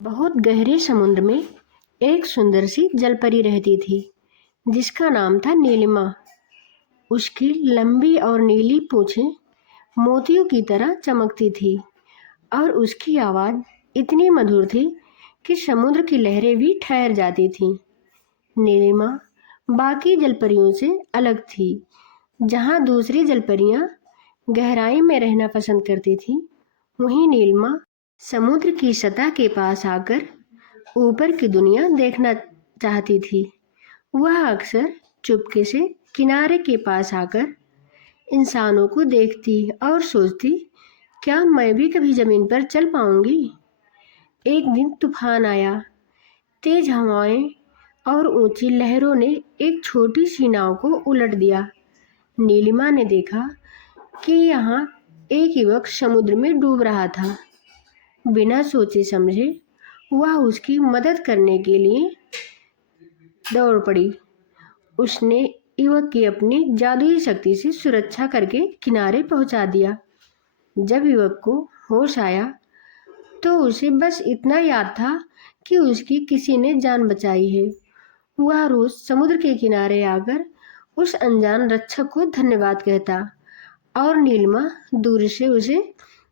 बहुत गहरे समुद्र में एक सुंदर सी जलपरी रहती थी जिसका नाम था नीलिमा। उसकी लंबी और नीली पूंछें मोतियों की तरह चमकती थी और उसकी आवाज़ इतनी मधुर थी कि समुद्र की लहरें भी ठहर जाती थीं। नीलिमा बाकी जलपरियों से अलग थी। जहाँ दूसरी जलपरियाँ गहराई में रहना पसंद करती थीं, वहीं नीलिमा समुद्र की सतह के पास आकर ऊपर की दुनिया देखना चाहती थी। वह अक्सर चुपके से किनारे के पास आकर इंसानों को देखती और सोचती, क्या मैं भी कभी जमीन पर चल पाऊंगी। एक दिन तूफान आया। तेज हवाएं और ऊंची लहरों ने एक छोटी सी नाव को उलट दिया। नीलिमा ने देखा कि यहाँ एक युवक समुद्र में डूब रहा था। बिना सोचे समझे वह उसकी मदद करने के लिए दौड़ पड़ी। उसने युवक की अपनी जादुई शक्ति से सुरक्षा करके किनारे पहुंचा दिया। जब युवक को होश आया तो उसे बस इतना याद था कि उसकी किसी ने जान बचाई है। वह रोज समुद्र के किनारे आकर उस अनजान रक्षक को धन्यवाद कहता और नीलिमा दूर से उसे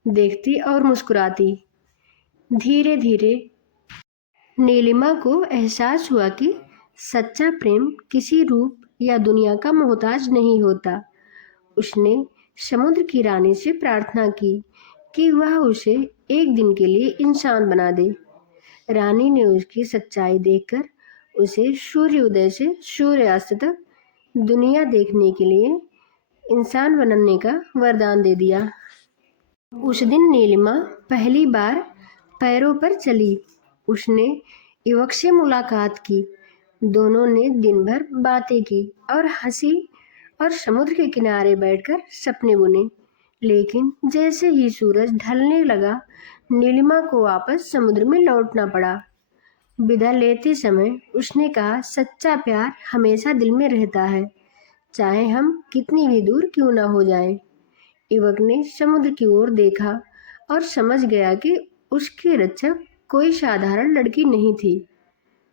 देखती और मुस्कुराती। धीरे धीरे नीलिमा को एहसास हुआ कि सच्चा प्रेम किसी रूप या दुनिया का मोहताज नहीं होता। उसने समुद्र की रानी से प्रार्थना की कि वह उसे एक दिन के लिए इंसान बना दे। रानी ने उसकी सच्चाई देखकर उसे सूर्योदय से सूर्यास्त तक दुनिया देखने के लिए इंसान बनने का वरदान दे दिया। उस दिन नीलिमा पहली बार पैरों पर चली। उसने युवक से मुलाकात की। दोनों ने दिन भर बातें की और हंसी और समुद्र के किनारे बैठकर सपने बुने। लेकिन जैसे ही सूरज ढलने लगा, नीलिमा को वापस समुद्र में लौटना पड़ा। विदा लेते समय उसने कहा, सच्चा प्यार हमेशा दिल में रहता है, चाहे हम कितनी भी दूर क्यों ना हो जाएं। युवक ने समुद्र की ओर देखा और समझ गया कि उसकी रक्षक कोई साधारण लड़की नहीं थी।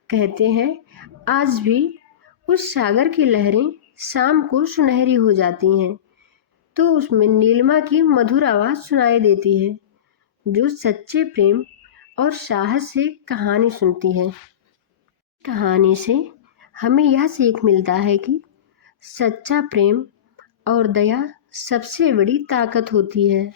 कहते हैं, आज भी उस सागर की लहरें शाम को सुनहरी हो जाती हैं तो उसमें नीलिमा की मधुर आवाज़ सुनाई देती है, जो सच्चे प्रेम और साहस से कहानी सुनती है। कहानी से हमें यह सीख मिलता है कि सच्चा प्रेम और दया सबसे बड़ी ताकत होती है।